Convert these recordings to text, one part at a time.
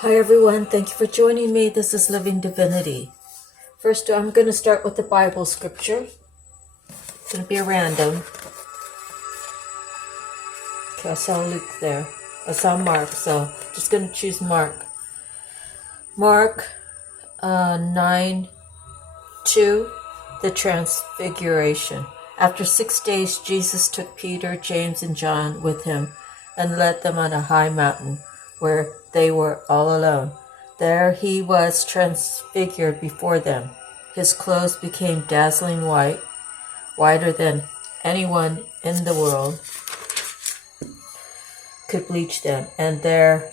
Hi everyone, thank you for joining me. This is Living Divinity. First, I'm going to start with the Bible scripture. It's going to be a random. Okay, I saw Luke there. I saw Mark, so just going to choose Mark. Mark 9:2, the Transfiguration. After 6 days, Jesus took Peter, James, and John with him and led them on a high mountain where they were all alone. There he was transfigured before them. His clothes became dazzling white, whiter than anyone in the world could bleach them. And there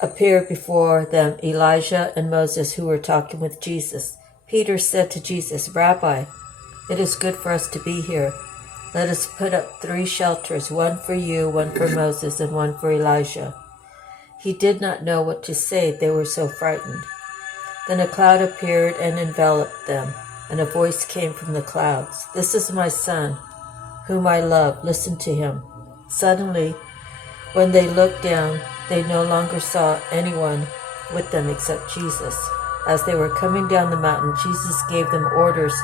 appeared before them Elijah and Moses, who were talking with Jesus. Peter said to Jesus, "Rabbi, it is good for us to be here. Let us put up 3 shelters, one for you, one for Moses, and one for Elijah." He did not know what to say. They were so frightened. Then a cloud appeared and enveloped them, and a voice came from the clouds. "This is my son, whom I love. Listen to him." Suddenly, when they looked down, they no longer saw anyone with them except Jesus. As they were coming down the mountain, Jesus gave them orders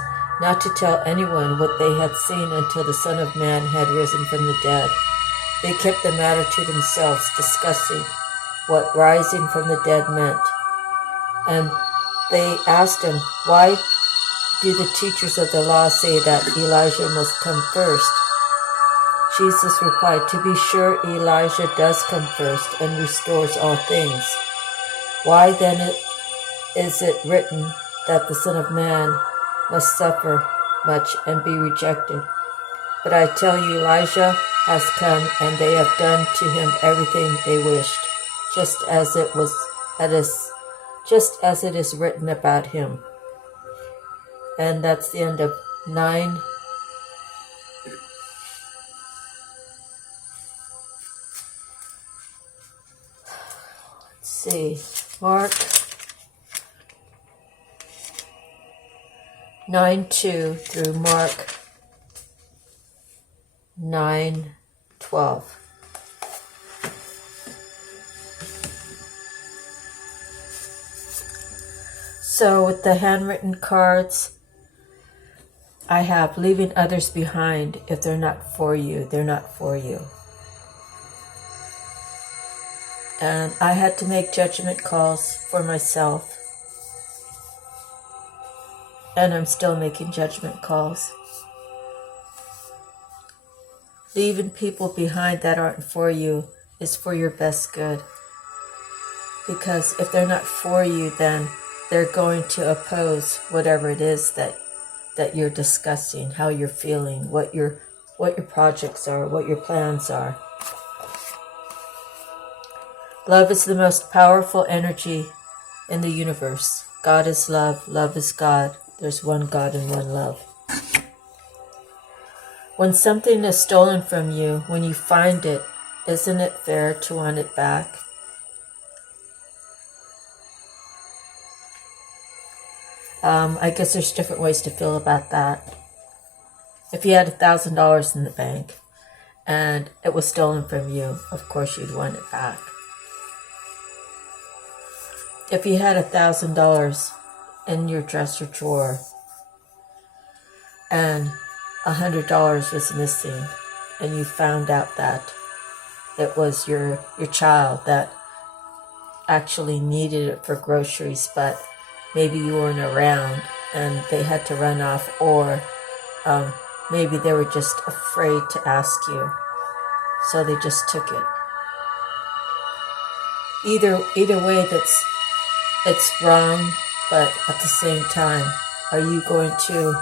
not to tell anyone what they had seen until the Son of Man had risen from the dead. They kept the matter to themselves, discussing what rising from the dead meant. And they asked him, "Why do the teachers of the law say that Elijah must come first?" Jesus replied, "To be sure, Elijah does come first and restores all things. Why then is it written that the Son of Man must suffer much and be rejected? But I tell you, Elijah has come, and they have done to him everything they wished, just as it is written about him." And that's the end of 9. Let's see, Mark 9:2 through Mark 9:12. So with the handwritten cards, I have leaving others behind. If they're not for you, they're not for you. And I had to make judgment calls for myself. And I'm still making judgment calls. Leaving people behind that aren't for you is for your best good. Because if they're not for you, then they're going to oppose whatever it is that you're discussing, how you're feeling, what your projects are, what your plans are. Love is the most powerful energy in the universe. God is love. Love is God. There's one God and one love. When something is stolen from you, when you find it, isn't it fair to want it back? I guess there's different ways to feel about that. If you had $1,000 in the bank and it was stolen from you, of course you'd want it back. If you had $1,000 in your dresser drawer and $100 was missing, and you found out that it was your child that actually needed it for groceries, but maybe you weren't around and they had to run off, or maybe they were just afraid to ask you, so they just took it. Either way, it's wrong, but at the same time, are you going to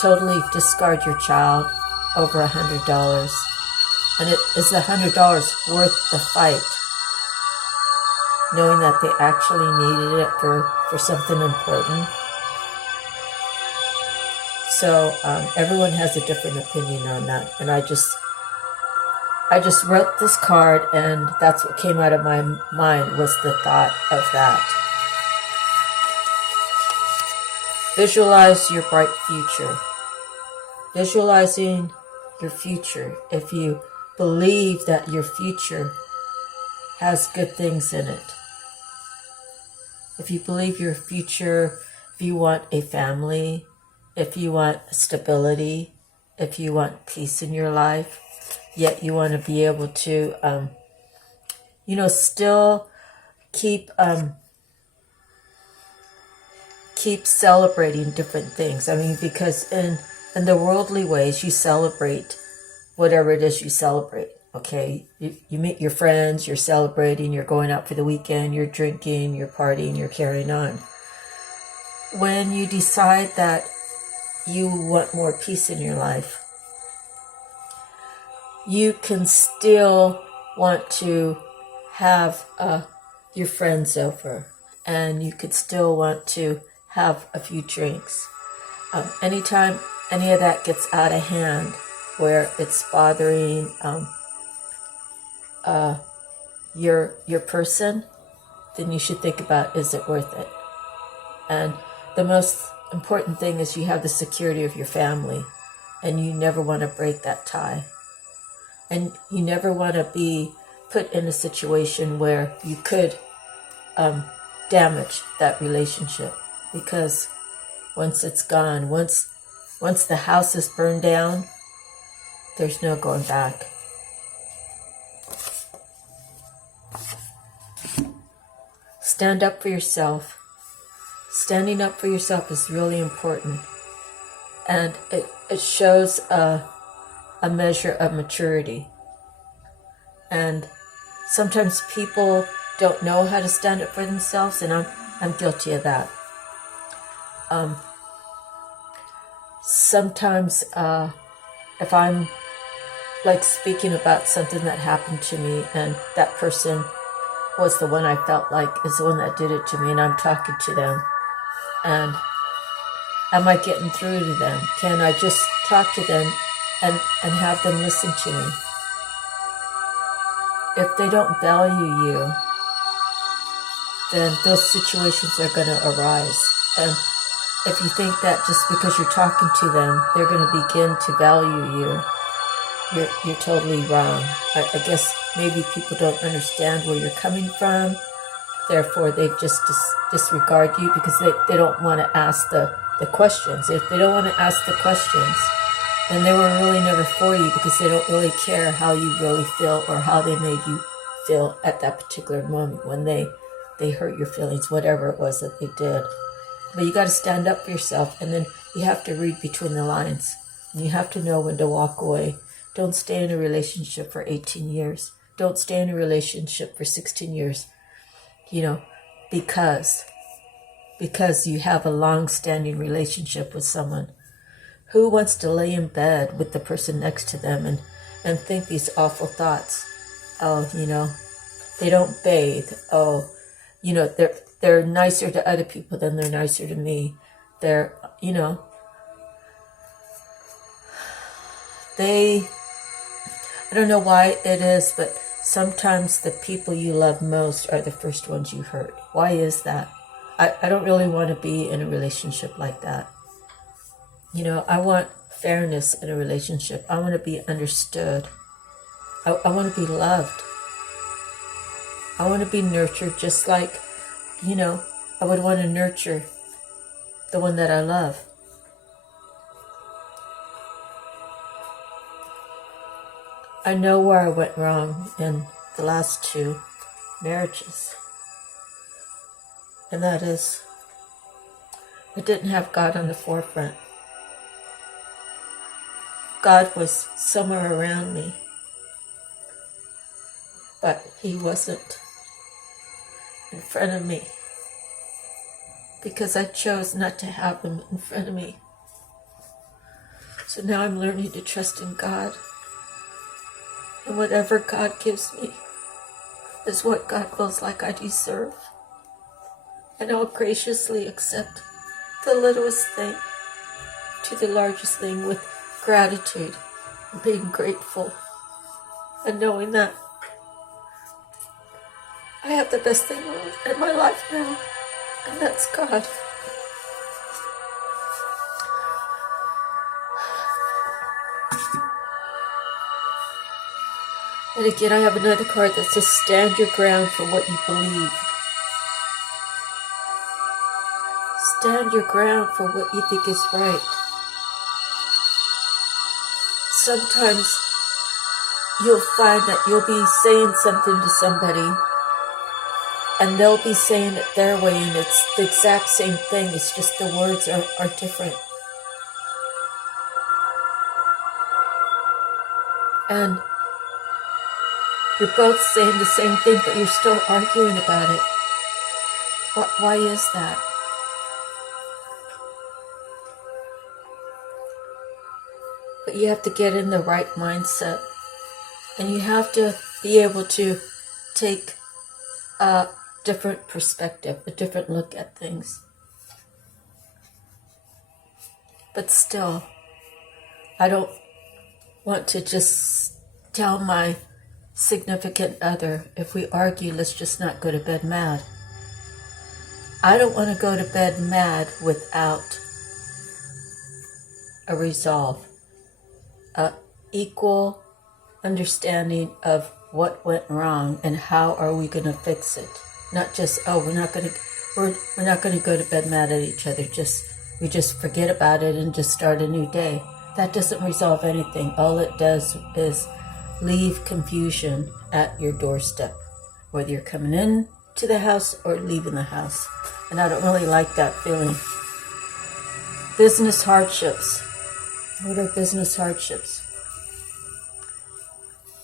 totally discard your child over $100? And is the $100 worth the fight, knowing that they actually needed it for something important? So everyone has a different opinion on that, and I just wrote this card, and that's what came out of my mind, was the thought of that. Visualize your bright future. Visualizing your future. If you believe that your future has good things in it. If you believe your future, if you want a family, if you want stability, if you want peace in your life, yet you want to be able to, still keep celebrating different things. I mean, because in the worldly ways, you celebrate whatever it is you celebrate. Okay, you meet your friends, you're celebrating, you're going out for the weekend, you're drinking, you're partying, you're carrying on. When you decide that you want more peace in your life, you can still want to have your friends over, and you could still want to have a few drinks. Anytime any of that gets out of hand, where it's bothering your person, then you should think about, is it worth it? And the most important thing is you have the security of your family, and you never want to break that tie. And you never want to be put in a situation where you could damage that relationship, because once it's gone, once the house is burned down, there's no going back. Stand up for yourself. Standing up for yourself is really important, and it shows a measure of maturity. And sometimes people don't know how to stand up for themselves, and I'm guilty of that. Sometimes if I'm like speaking about something that happened to me, and that person was the one I felt like is the one that did it to me, and I'm talking to them, and am I getting through to them? Can I just talk to them and have them listen to me? If they don't value you, then those situations are going to arise. And if you think that just because you're talking to them, they're going to begin to value you, you're totally wrong. I guess maybe people don't understand where you're coming from. Therefore, they just disregard you because they don't want to ask the questions. If they don't want to ask the questions, then they were really never for you, because they don't really care how you really feel or how they made you feel at that particular moment when they hurt your feelings, whatever it was that they did. But you got to stand up for yourself, and then you have to read between the lines. And you have to know when to walk away. Don't stay in a relationship for 18 years. Don't stay in a relationship for 16 years. Because you have a long-standing relationship with someone. Who wants to lay in bed with the person next to them and think these awful thoughts? Oh, they don't bathe. Oh, they're nicer to other people than they're nicer to me. I don't know why it is, but sometimes the people you love most are the first ones you hurt. Why is that? I don't really want to be in a relationship like that. I want fairness in a relationship. I want to be understood. I want to be loved. I want to be nurtured just like, I would want to nurture the one that I love. I know where I went wrong in the last 2 marriages. And that is, I didn't have God on the forefront. God was somewhere around me, but He wasn't in front of me, because I chose not to have Him in front of me. So now I'm learning to trust in God, and whatever God gives me is what God feels like I deserve, and I'll graciously accept the littlest thing to the largest thing with gratitude and being grateful, and knowing that I have the best thing in my life now, and that's God. And again, I have another card that says stand your ground for what you believe. Stand your ground for what you think is right. Sometimes you'll find that you'll be saying something to somebody and they'll be saying it their way, and it's the exact same thing. It's just the words are different. And you're both saying the same thing, but you're still arguing about it. Why is that? But you have to get in the right mindset. And you have to be able to take a different perspective, a different look at things. But still, I don't want to just tell my significant other, if we argue, let's just not go to bed mad. I don't want to go to bed mad without a resolve, a equal understanding of what went wrong and how are we going to fix it. Not just, we're not going to go to bed mad at each other. We just forget about it and just start a new day. That doesn't resolve anything. All it does is leave confusion at your doorstep, whether you're coming in to the house or leaving the house. And I don't really like that feeling. Business hardships. What are business hardships?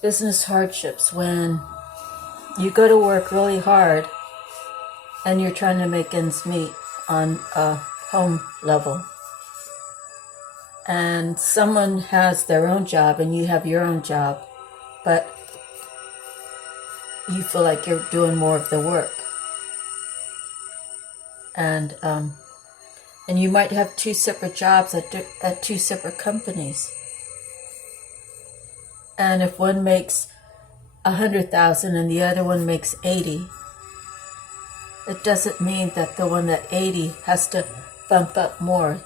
Business hardships when you go to work really hard and you're trying to make ends meet on a home level. And someone has their own job and you have your own job, but you feel like you're doing more of the work. And you might have two separate jobs at two separate companies. And if one makes 100,000 and the other one makes 80, it doesn't mean that the one at 80 has to bump up more.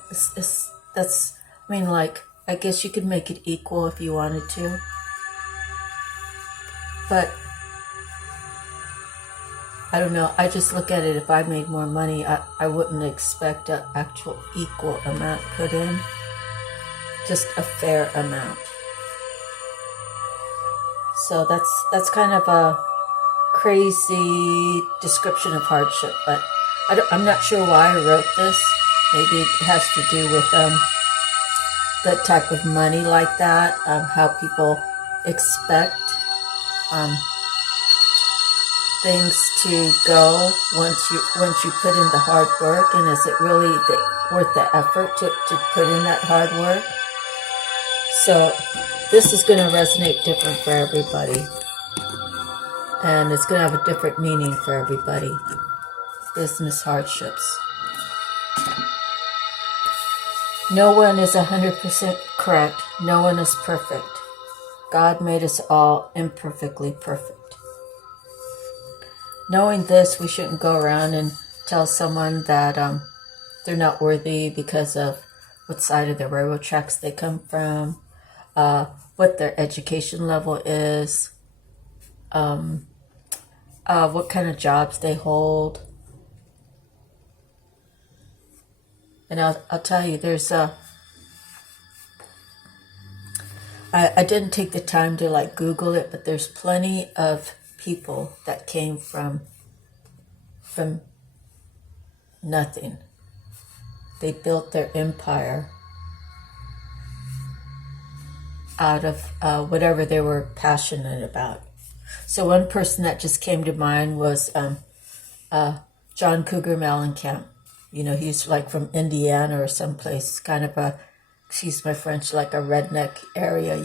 I guess you could make it equal if you wanted to. But I don't know. I just look at it. If I made more money, I wouldn't expect an actual equal amount put in. Just a fair amount. So that's kind of a crazy description of hardship, but I'm not sure why I wrote this. Maybe it has to do with the type of money like that, how people expect things to go once you put in the hard work, and is it really worth the effort to put in that hard work? So this is going to resonate different for everybody. And it's going to have a different meaning for everybody. Business hardships. No one is 100% correct. No one is perfect. God made us all imperfectly perfect. Knowing this, we shouldn't go around and tell someone that they're not worthy because of what side of the railroad tracks they come from, what their education level is, what kind of jobs they hold. And I'll tell you, there's I didn't take the time to Google it, but there's plenty of people that came from nothing. They built their empire out of whatever they were passionate about. So one person that just came to mind was John Cougar Mellencamp. He's from Indiana or someplace, kind of excuse my French, like a redneck area,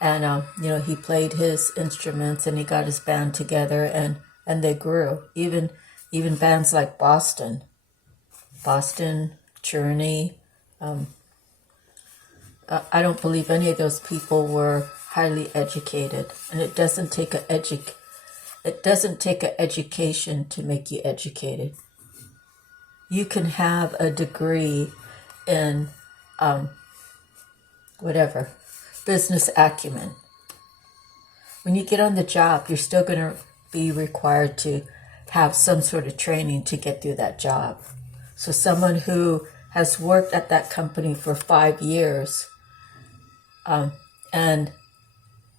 And, he played his instruments and he got his band together and they grew. Even bands like Boston, Journey. I don't believe any of those people were highly educated, and it doesn't take an education to make you educated. You can have a degree in business acumen, when you get on the job, you're still going to be required to have some sort of training to get through that job. So someone who has worked at that company for 5 years and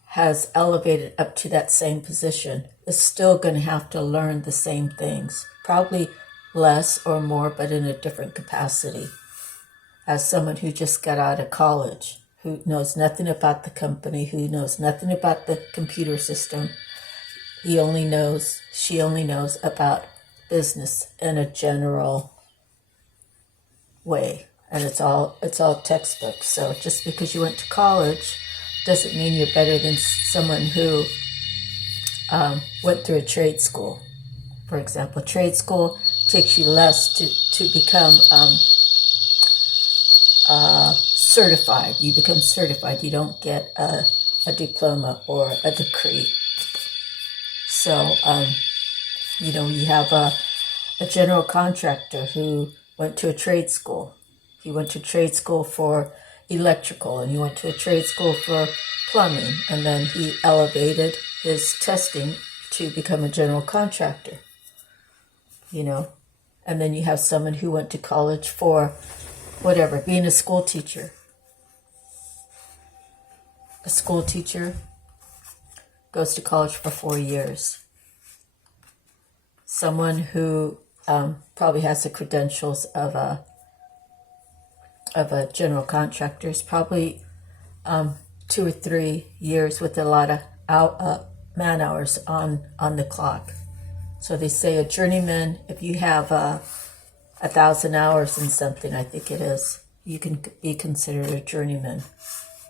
has elevated up to that same position is still going to have to learn the same things, probably less or more, but in a different capacity, as someone who just got out of college, who knows nothing about the company, who knows nothing about the computer system. She only knows about business in a general way, and it's all textbooks. So just because you went to college doesn't mean you're better than someone who went through a trade school. For example, trade school takes you less to become certified. You become certified. You don't get a diploma or a degree. So, you have a general contractor who went to a trade school. He went to trade school for electrical, and he went to a trade school for plumbing, and then he elevated his testing to become a general contractor, And then you have someone who went to college for whatever, being a school teacher. A school teacher goes to college for 4 years. Someone who probably has the credentials of a general contractor is probably 2 or 3 years with a lot of man hours on the clock. So they say a journeyman, if you have 1,000 hours in something, I think it is, you can be considered a journeyman,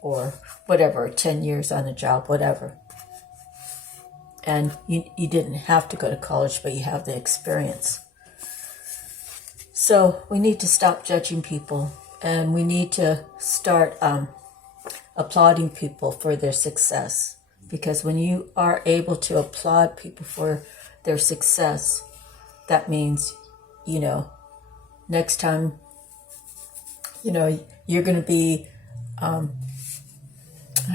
or whatever, 10 years on a job, whatever. And you didn't have to go to college, but you have the experience. So we need to stop judging people, and we need to start applauding people for their success. Because when you are able to applaud people for their success, that means, next time, you're going to be, I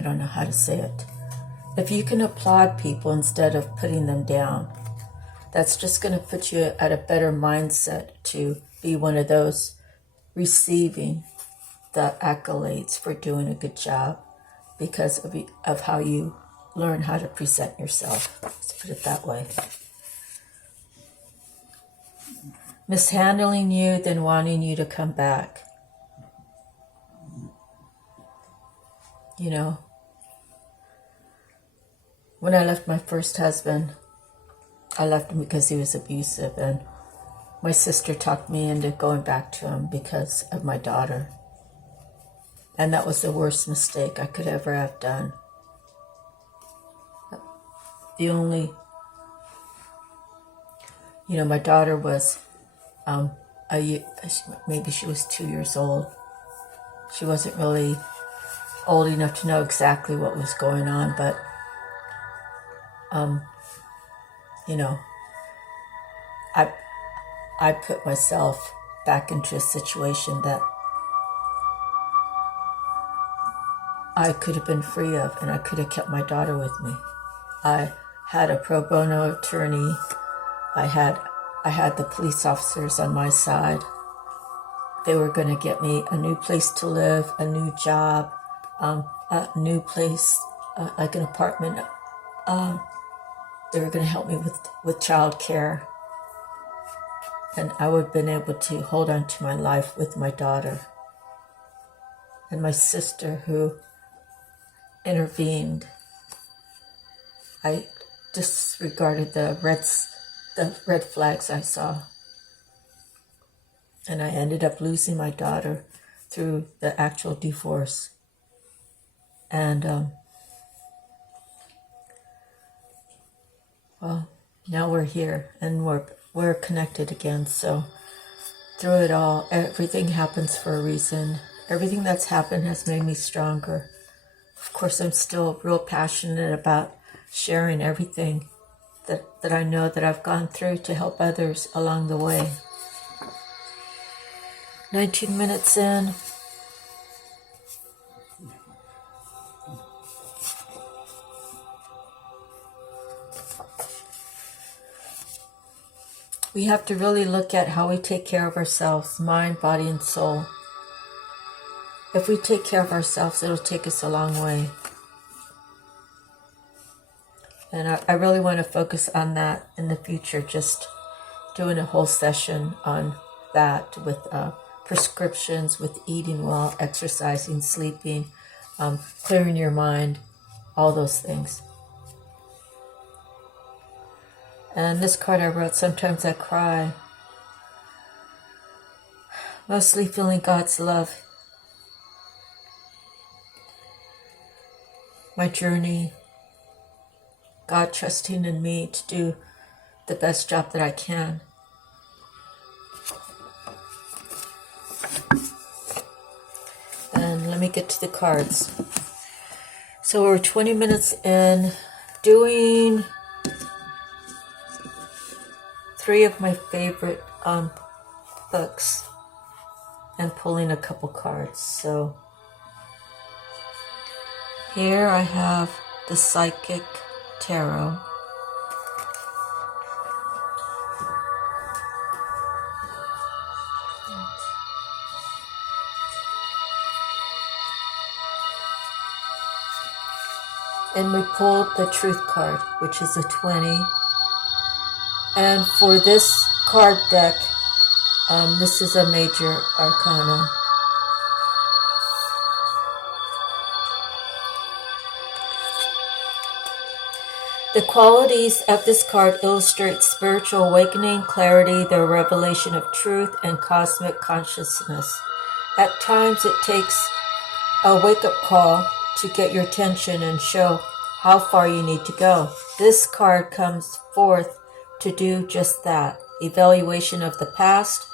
don't know how to say it. If you can applaud people instead of putting them down, that's just going to put you at a better mindset to be one of those receiving the accolades for doing a good job because of how you learn how to present yourself. Let's put it that way. Mishandling you, then wanting you to come back. When I left my first husband, I left him because he was abusive, and my sister talked me into going back to him because of my daughter. And that was the worst mistake I could ever have done. My daughter was maybe she was 2 years old. She wasn't really old enough to know exactly what was going on, but I put myself back into a situation that I could have been free of, and I could have kept my daughter with me. I had a pro bono attorney. I had the police officers on my side. They were going to get me a new place to live, a new job, a new place, like an apartment. They were going to help me with child care. And I would have been able to hold on to my life with my daughter. And my sister, who intervened, I disregarded the red flags I saw. And I ended up losing my daughter through the actual divorce. And, now we're here, and we're connected again. So through it all, everything happens for a reason. Everything that's happened has made me stronger. Of course, I'm still real passionate about sharing everything that I know that I've gone through to help others along the way. 19 minutes in. we have to really look at how we take care of ourselves, mind, body, and soul. If we take care of ourselves, it'll take us a long way. And I really want to focus on that in the future, just doing a whole session on that with prescriptions, with eating well, exercising, sleeping, clearing your mind, all those things. And this card I wrote, sometimes I cry, mostly feeling God's love. My journey, God trusting in me to do the best job that I can. And let me get to the cards. So we're 20 minutes in, doing 3 of my favorite books and pulling a couple cards. So here I have the Psychic Tarot. And we pulled the Truth card, which is a 20. And for this card deck, this is a major arcana. The qualities of this card illustrate spiritual awakening, clarity, the revelation of truth, and cosmic consciousness. At times it takes a wake-up call to get your attention and show how far you need to go. This card comes forth to do just that. Evaluation of the past,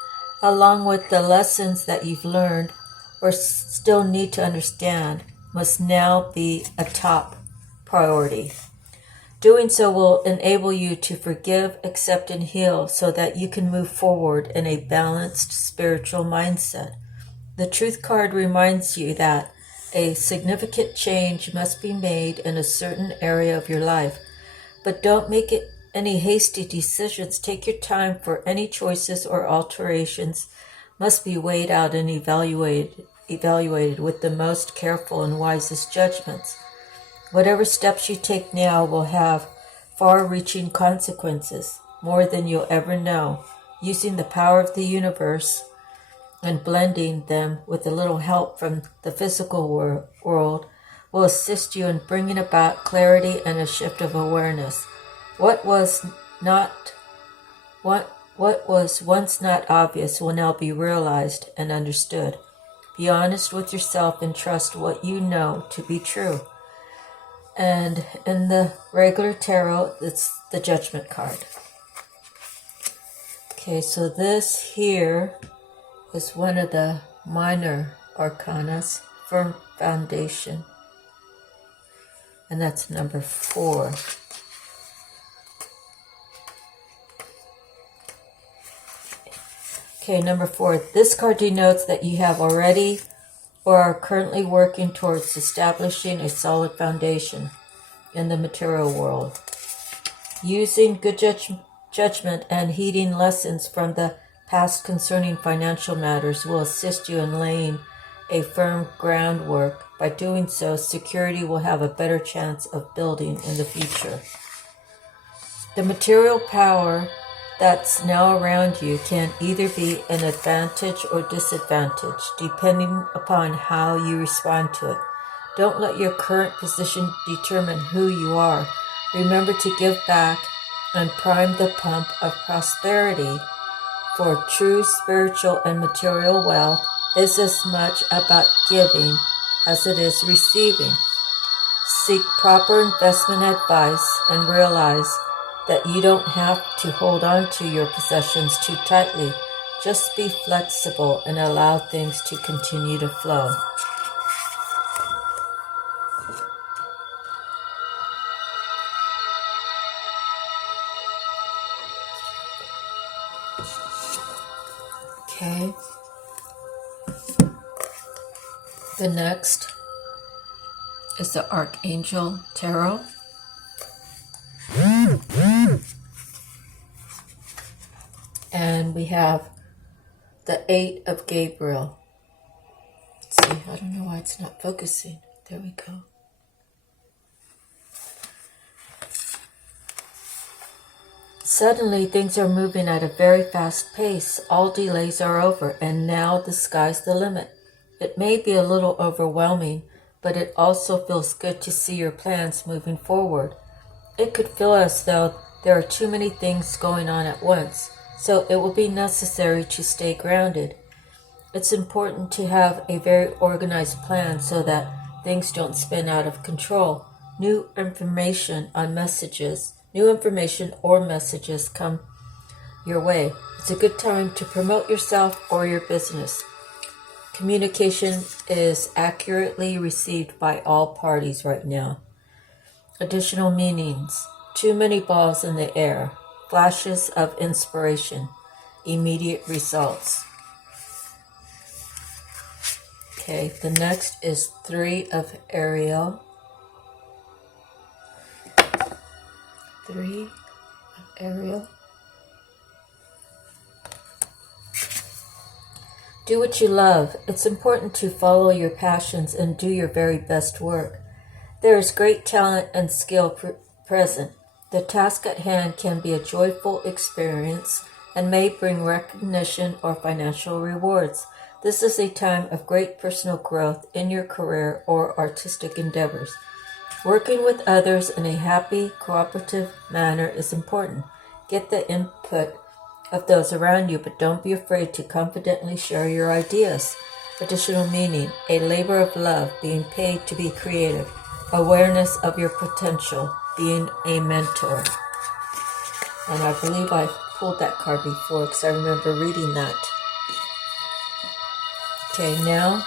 along with the lessons that you've learned or still need to understand, must now be a top priority. Doing so will enable you to forgive, accept, and heal so that you can move forward in a balanced spiritual mindset. The Truth card reminds you that a significant change must be made in a certain area of your life, but don't make it any hasty decisions. Take your time, for any choices or alterations must be weighed out and evaluated with the most careful and wisest judgments. Whatever steps you take now will have far-reaching consequences, more than you'll ever know. Using the power of the universe and blending them with a little help from the physical world will assist you in bringing about clarity and a shift of awareness. What was once not obvious will now be realized and understood. Be honest with yourself and trust what you know to be true. And in the regular tarot, it's the Judgment card. Okay, so this here is one of the minor arcanas, Firm Foundation. And that's number 4. Okay, number 4. This card denotes that you have already or are currently working towards establishing a solid foundation in the material world. Using good judgment and heeding lessons from the past concerning financial matters will assist you in laying a firm groundwork. By doing so, security will have a better chance of building in the future. The material power that's now around you can either be an advantage or disadvantage, depending upon how you respond to it. Don't let your current position determine who you are. Remember to give back and prime the pump of prosperity, for true spiritual and material wealth is as much about giving as it is receiving. Seek proper investment advice and realize that you don't have to hold on to your possessions too tightly. Just be flexible and allow things to continue to flow. Okay. The next is the Archangel Tarot. And we have the 8 of Gabriel. Let's see, I don't know why it's not focusing. There we go. Suddenly, things are moving at a very fast pace. All delays are over, and now the sky's the limit. It may be a little overwhelming, but it also feels good to see your plans moving forward. It could feel as though there are too many things going on at once, so it will be necessary to stay grounded. It's important to have a very organized plan so that things don't spin out of control. New information or messages come your way. It's a good time to promote yourself or your business. Communication is accurately received by all parties right now. Additional meanings: too many balls in the air, flashes of inspiration, immediate results. Okay, the next is 3 of Ariel. 3 of Ariel. Do what you love. It's important to follow your passions and do your very best work. There is great talent and skill present. The task at hand can be a joyful experience and may bring recognition or financial rewards. This is a time of great personal growth in your career or artistic endeavors. Working with others in a happy, cooperative manner is important. Get the input of those around you, but don't be afraid to confidently share your ideas. Additional meaning: a labor of love, being paid to be creative. Awareness of your potential, being a mentor. And I believe I pulled that card before because I remember reading that. Okay, now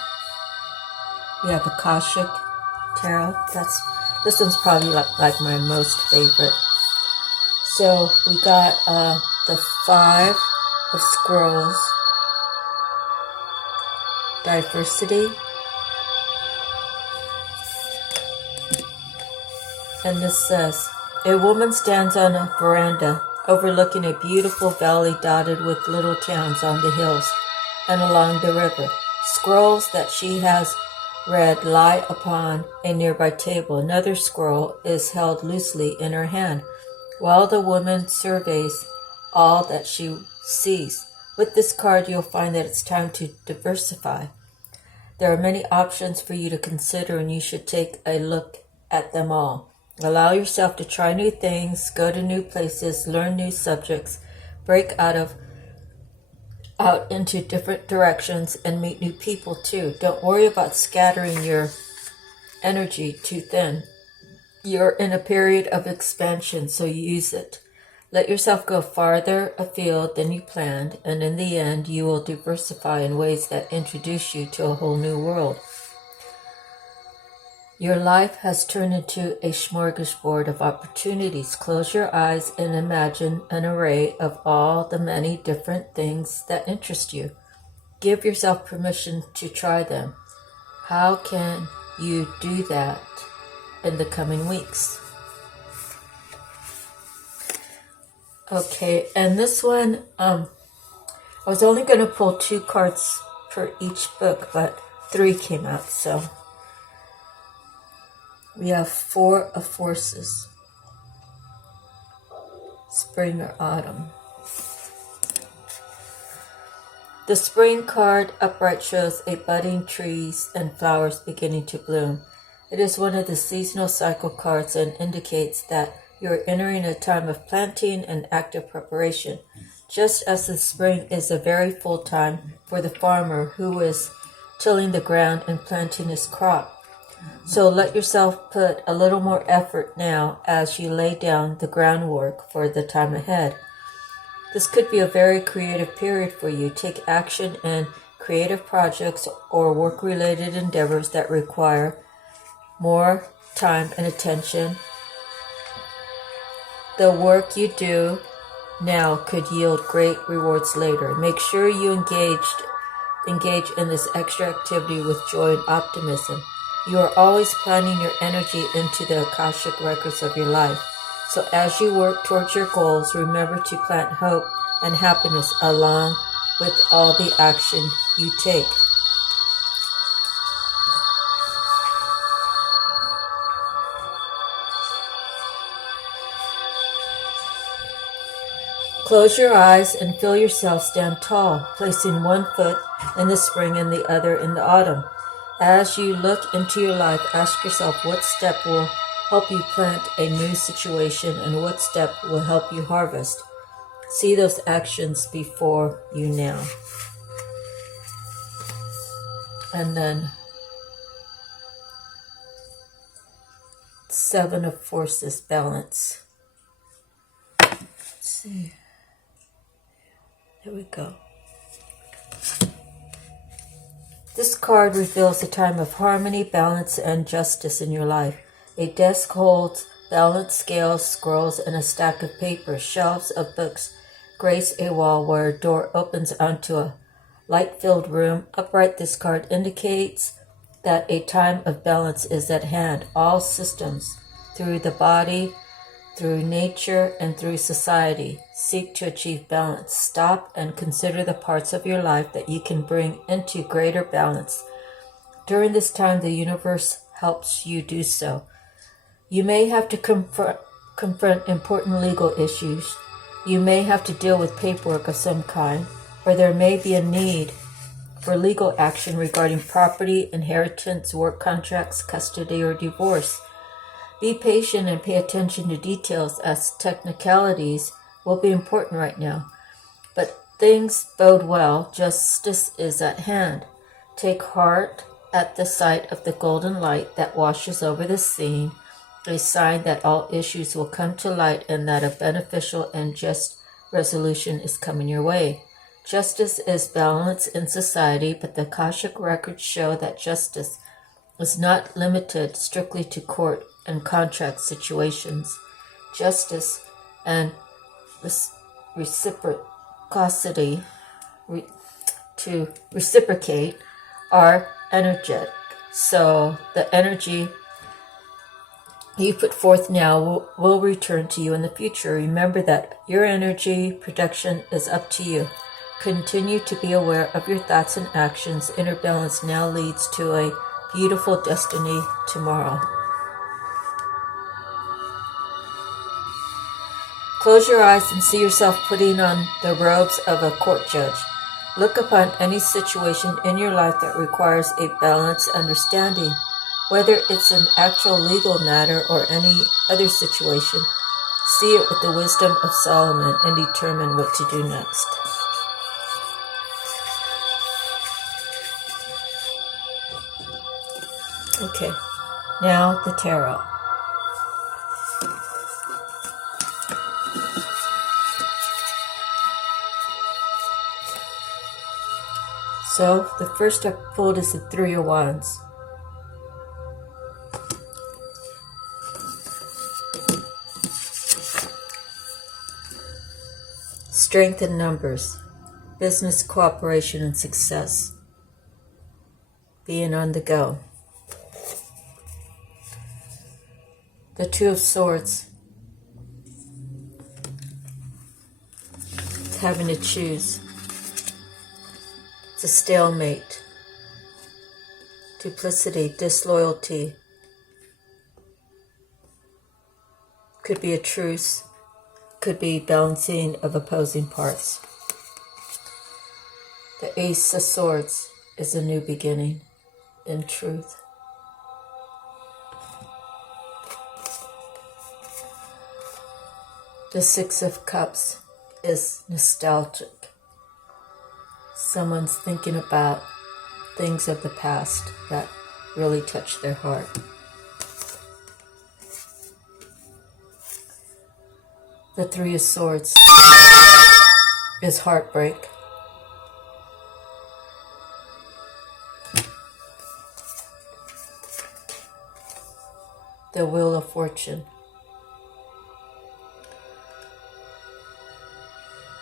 we have Akashic Tarot. This one's probably like my most favorite. So we got the 5 of Scrolls, diversity, and this says, a woman stands on a veranda overlooking a beautiful valley dotted with little towns on the hills and along the river. Scrolls that she has read lie upon a nearby table. Another scroll is held loosely in her hand, while the woman surveys all that she sees. With this card, you'll find that it's time to diversify. There are many options for you to consider, and you should take a look at them all. Allow yourself to try new things, go to new places, learn new subjects, break out into different directions, and meet new people too. Don't worry about scattering your energy too thin. You're in a period of expansion, so use it. Let yourself go farther afield than you planned, and in the end, you will diversify in ways that introduce you to a whole new world. Your life has turned into a smorgasbord of opportunities. Close your eyes and imagine an array of all the many different things that interest you. Give yourself permission to try them. How can you do that in the coming weeks? Okay, and this one, I was only going to pull 2 cards per each book, but 3 came out, so we have 4 of Forces, spring or autumn. The spring card upright shows a budding trees and flowers beginning to bloom. It is one of the seasonal cycle cards and indicates that you are entering a time of planting and active preparation, just as the spring is a very full time for the farmer who is tilling the ground and planting his crop. So let yourself put a little more effort now as you lay down the groundwork for the time ahead. This could be a very creative period for you. Take action in creative projects or work-related endeavors that require more time and attention. The work you do now could yield great rewards later. Make sure you engage in this extra activity with joy and optimism. You are always planning your energy into the Akashic records of your life. So as you work towards your goals, remember to plant hope and happiness along with all the action you take. Close your eyes and feel yourself stand tall, placing one foot in the spring and the other in the autumn. As you look into your life, ask yourself what step will help you plant a new situation and what step will help you harvest. See those actions before you now. And then 7 of Forces, balance. Let's see. Here we go. This card reveals a time of harmony, balance, and justice in your life. A desk holds balanced scales, scrolls, and a stack of paper. Shelves of books grace a wall where a door opens onto a light-filled room. Upright, this card indicates that a time of balance is at hand. All systems, through the body, through nature, and through society, seek to achieve balance. Stop and consider the parts of your life that you can bring into greater balance. During this time, the universe helps you do so. You may have to confront important legal issues. You may have to deal with paperwork of some kind, or there may be a need for legal action regarding property, inheritance, work contracts, custody, or divorce. Be patient and pay attention to details, as technicalities will be important right now. But things bode well. Justice is at hand. Take heart at the sight of the golden light that washes over the scene, a sign that all issues will come to light and that a beneficial and just resolution is coming your way. Justice is balance in society, but the Akashic records show that justice is not limited strictly to court and contract situations. Justice and reciprocity, to reciprocate, are energetic. So the energy you put forth now will return to you in the future. Remember that your energy production is up to you. Continue to be aware of your thoughts and actions. Inner balance now leads to a beautiful destiny tomorrow. Close your eyes and see yourself putting on the robes of a court judge. Look upon any situation in your life that requires a balanced understanding, whether it's an actual legal matter or any other situation. See it with the wisdom of Solomon and determine what to do next. Okay, now the tarot. So, the first I pulled is the 3 of Wands. Strength in numbers, business cooperation and success, being on the go. The 2 of Swords, it's having to choose. It's a stalemate, duplicity, disloyalty. Could be a truce, could be balancing of opposing parts. The Ace of Swords is a new beginning in truth. The 6 of Cups is nostalgic. Someone's thinking about things of the past that really touch their heart. The 3 of Swords is heartbreak. The Wheel of Fortune.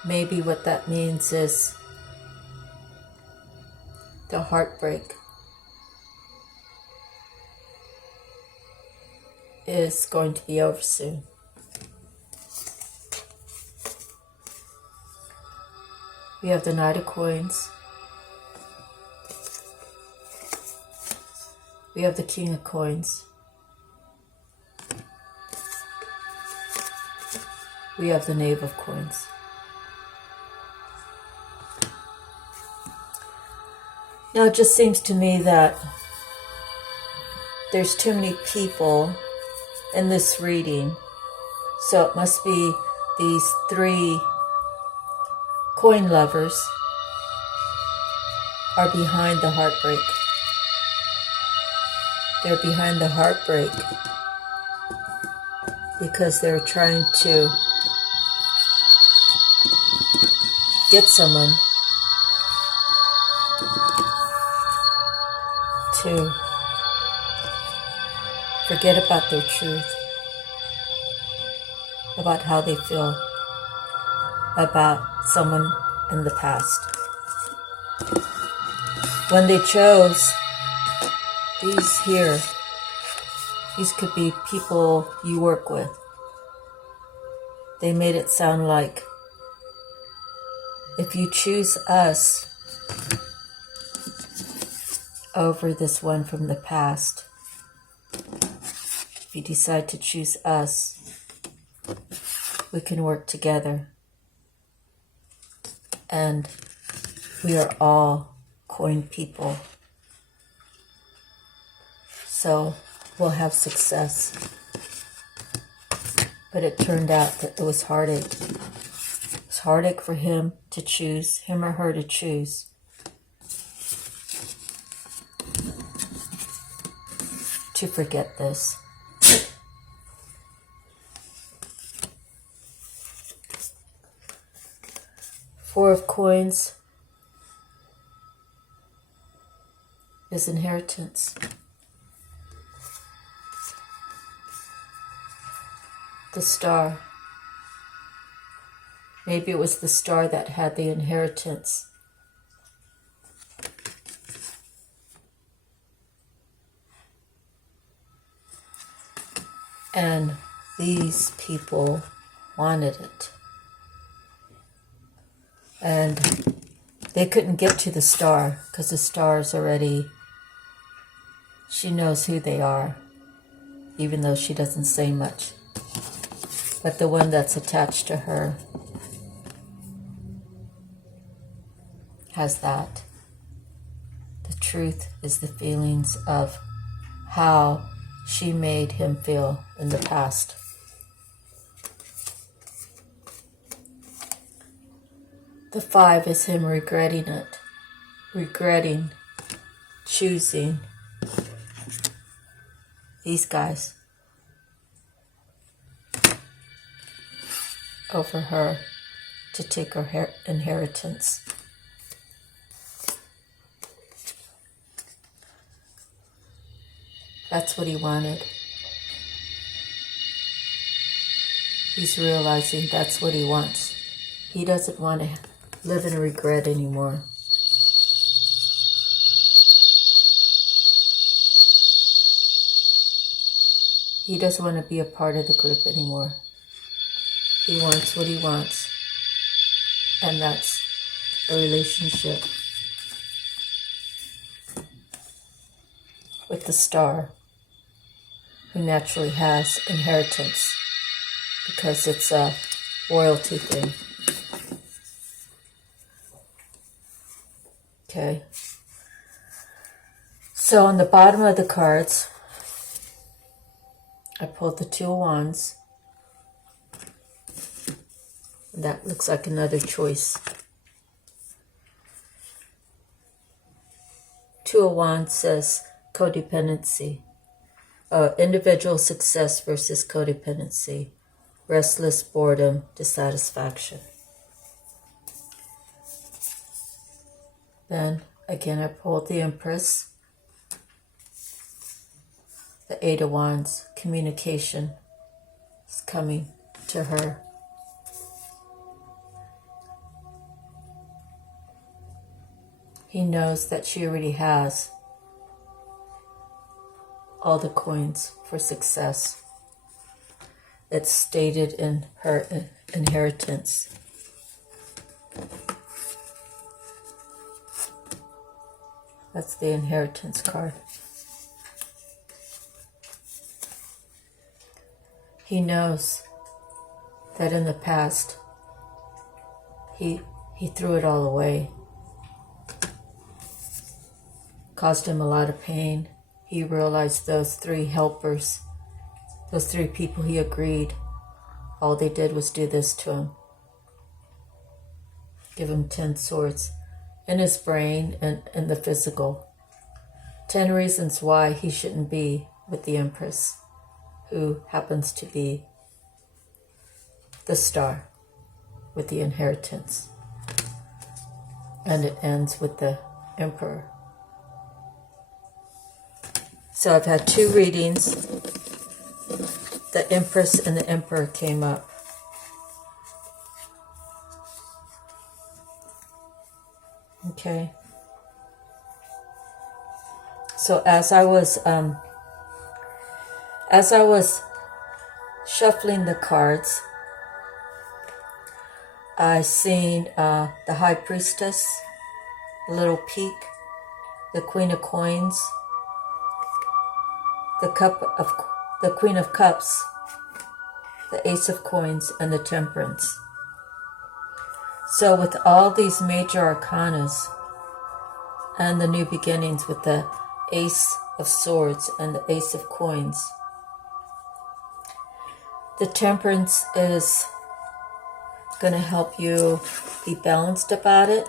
Maybe what that means is the heartbreak is going to be over soon. We have the Knight of Coins. We have the King of Coins. We have the Knave of Coins. Now it just seems to me that there's too many people in this reading. So it must be these 3 coin lovers are behind the heartbreak. They're behind the heartbreak because they're trying to get someone to forget about their truth, about how they feel about someone in the past. When they chose these here, these could be people you work with. They made it sound like, if you choose us over this one from the past, if you decide to choose us, we can work together. And we are all coin people. So we'll have success. But it turned out that it was heartache. It was heartache for him to choose, him or her to choose. To forget this. Four of Coins is inheritance. The Star. Maybe it was the star that had the inheritance. And these people wanted it. And they couldn't get to the star because the star's already, she knows who they are, even though she doesn't say much. But the one that's attached to her has that. The truth is the feelings of how she made him feel in the past. The 5 is him regretting it. Regretting choosing these guys over her to take her inheritance. That's what he wanted. He's realizing that's what he wants. He doesn't want to live in regret anymore. He doesn't want to be a part of the group anymore. He wants what he wants. And that's a relationship with the star, who naturally has inheritance because it's a royalty thing. Okay. So on the bottom of the cards, I pulled the 2 of Wands. That looks like another choice. 2 of Wands says codependency. Individual success versus codependency. Restless boredom, dissatisfaction. Then, again, I pulled the Empress. The 8 of Wands, communication is coming to her. He knows that she already has all the coins for success. It's stated in her inheritance. That's the inheritance card. He knows that in the past, he threw it all away. Caused him a lot of pain. He realized those 3 helpers, those 3 people he agreed, all they did was do this to him. Give him 10 swords in his brain and in the physical. 10 reasons why he shouldn't be with the Empress, who happens to be the star with the inheritance. And it ends with the Emperor. So I've had 2 readings. The Empress and the Emperor came up. Okay. So as I was shuffling the cards, I seen the High Priestess, the Little Peak, the Queen of Coins, the Queen of Cups, the Ace of Coins, and the Temperance. So with all these major arcanas and the new beginnings with the Ace of Swords and the Ace of Coins, the Temperance is going to help you be balanced about it.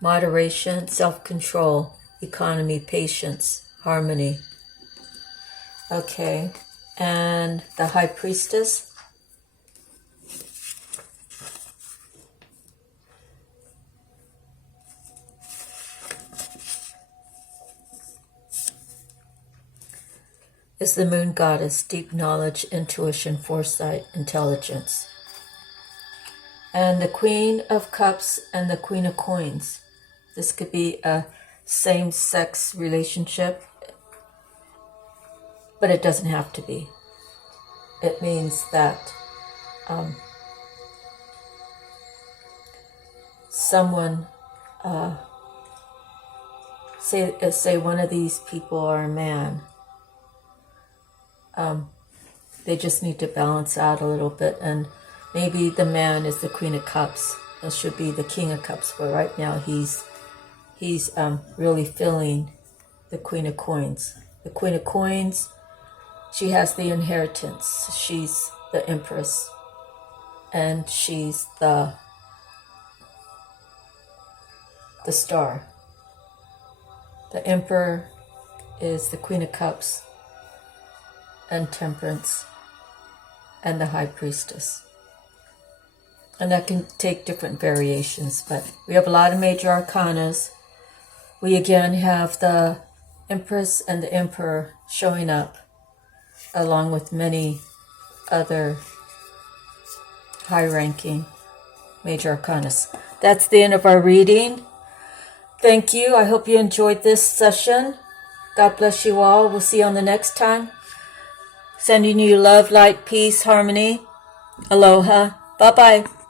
Moderation, self-control, economy, patience, harmony. Okay, and the High Priestess. Is the Moon Goddess, deep knowledge, intuition, foresight, intelligence. And the Queen of Cups and the Queen of Coins. This could be a same-sex relationship, but it doesn't have to be. It means that someone, say one of these people are a man. They just need to balance out a little bit, and maybe the man is the Queen of Cups. It should be the King of Cups, but right now he's really feeling the Queen of Coins. The Queen of Coins, she has the inheritance. She's the Empress, and she's the star. The Emperor is the Queen of Cups and Temperance and the High Priestess. And that can take different variations, but we have a lot of major arcanas. We again have the Empress and the Emperor showing up, along with many other high-ranking major arcanas. That's the end of our reading. Thank you. I hope you enjoyed this session. God bless you all. We'll see you on the next time. Sending you love, light, peace, harmony. Aloha. Bye-bye.